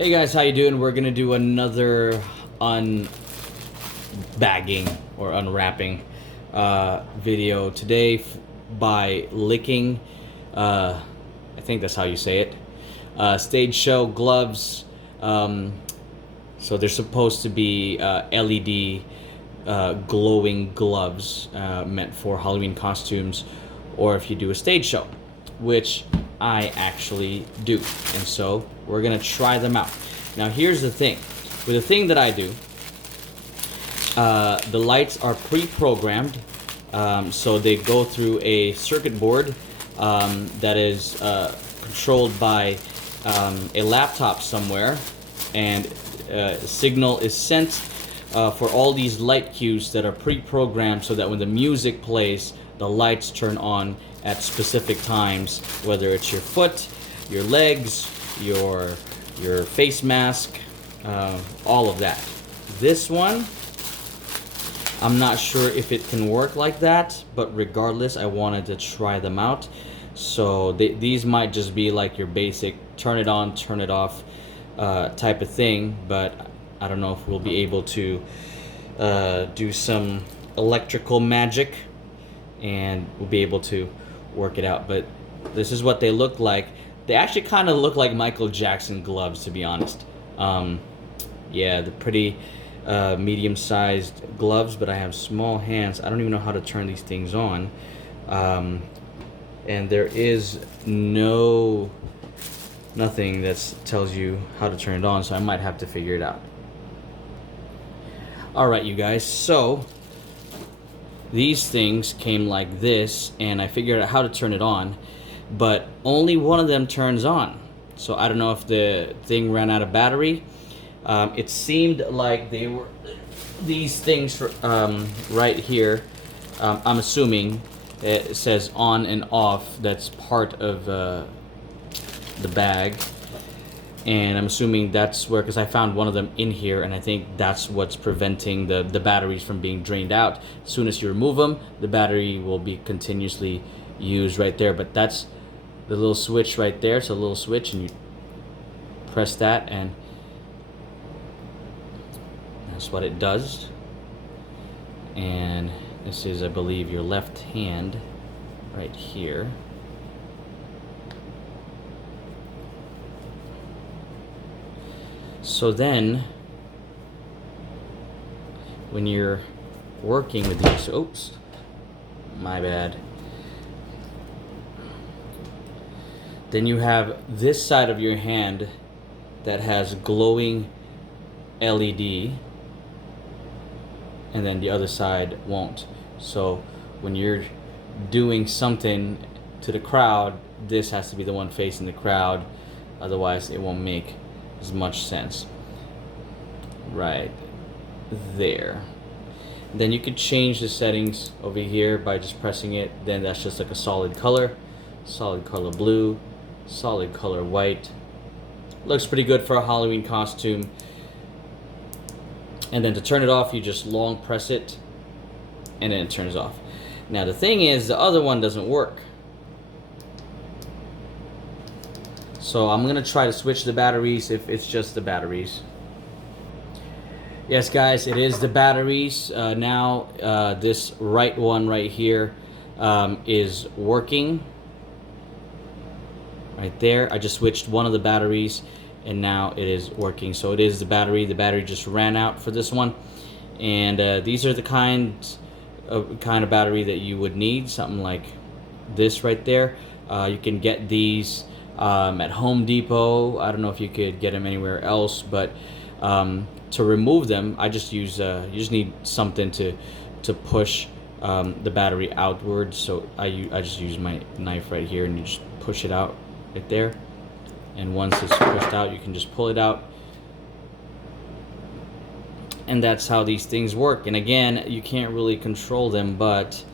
Hey guys, how you doing? We're gonna do another unbagging or unwrapping video today by LIQING. I think that's how you say it. Stage show gloves. So they're supposed to be LED glowing gloves meant for Halloween costumes, or if you do a stage show, which I actually do. And so we're gonna try them out. Now here's the thing. With the thing that I do, the lights are pre-programmed, so they go through a circuit board that is controlled by a laptop somewhere, and signal is sent for all these light cues that are pre-programmed so that when the music plays, the lights turn on at specific times, whether it's your foot, your legs, your face mask, all of that. This one, I'm not sure if it can work like that, but regardless, I wanted to try them out. So these might just be like your basic turn it on, turn it off type of thing, but I don't know if we'll be able to do some electrical magic and we'll be able to work it out. But this is what they look like. They actually kind of look like Michael Jackson gloves, to be honest. Yeah, they're pretty medium-sized gloves, but I have small hands. I don't even know how to turn these things on. And there is nothing that tells you how to turn it on, so I might have to figure it out. Alright, you guys, so these things came like this, and I figured out how to turn it on, but only one of them turns on. So I don't know if the thing ran out of battery. It seemed like they were these things for, right here. I'm assuming it says on and off. That's part of the bag. And I'm assuming that's where, because I found one of them in here, and I think that's what's preventing the batteries from being drained out. As soon as you remove them, the battery will be continuously used right there. But that's the little switch right there. It's a little switch, and you press that, and that's what it does. And this is, I believe, your left hand right here. So then, when you're working with these, oops, my bad. Then you have this side of your hand that has glowing LED, and then the other side won't. So when you're doing something to the crowd, this has to be the one facing the crowd, otherwise it won't make as much sense. Right there. Then you could change the settings over here by just pressing it. Then that's just like a solid color blue, solid color white. Looks pretty good for a Halloween costume. And then to turn it off, you just long press it and then it turns off. Now the thing is, the other one doesn't work. So I'm gonna try to switch the batteries if it's just the batteries. Yes guys, it is the batteries. Now this right one right here is working. Right there, I just switched one of the batteries and now it is working. So it is the battery. The battery just ran out for this one. And these are the kind of battery that you would need, something like this right there. You can get these at Home Depot. I don't know if you could get them anywhere else, but to remove them, I just use you just need something to push the battery outwards. So I just use my knife right here, and you just push it out right there, and once it's pushed out, you can just pull it out, and that's how these things work. And again, you can't really control them, but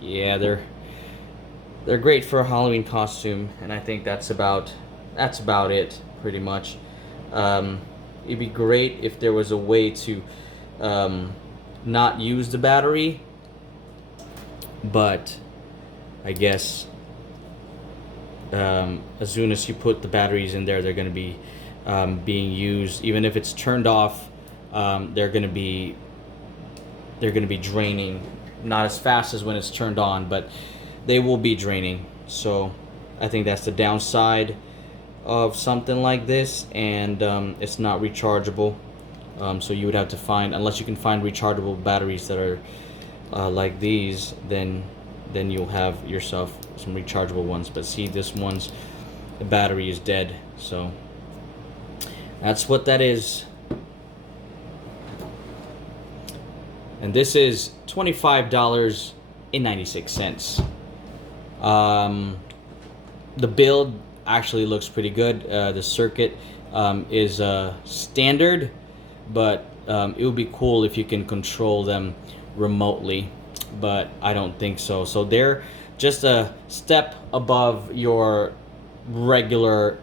yeah, they're great for a Halloween costume, and I think that's about it, pretty much. It'd be great if there was a way to not use the battery, but I guess as soon as you put the batteries in there, they're going to be being used. Even if it's turned off, they're going to be draining, not as fast as when it's turned on, but they will be draining. So I think that's the downside of something like this, and it's not rechargeable. So you would have to find, unless you can find rechargeable batteries that are like these, then you'll have yourself some rechargeable ones. But see, this one's, the battery is dead, so that's what that is. And this is $25.96. The build actually looks pretty good. The circuit is standard, but it would be cool if you can control them remotely, but I don't think so. So they're just a step above your regular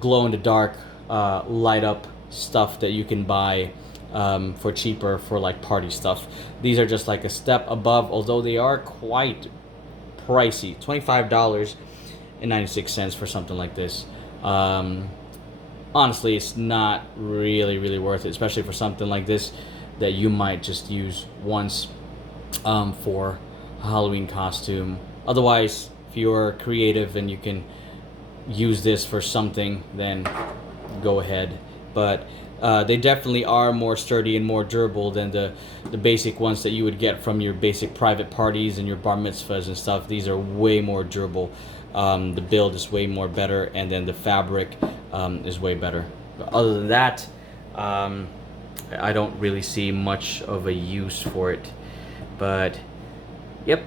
glow-in-the-dark light up stuff that you can buy for cheaper for like party stuff. These are just like a step above, although they are quite pricey. $25.96 for something like this. Honestly, it's not really worth it, especially for something like this that you might just use once for a Halloween costume. Otherwise, if you're creative and you can use this for something, then go ahead. But they definitely are more sturdy and more durable than the basic ones that you would get from your basic private parties and your bar mitzvahs and stuff. These are way more durable. The build is way more better, and then the fabric is way better. But other than that, I don't really see much of a use for it. But yep,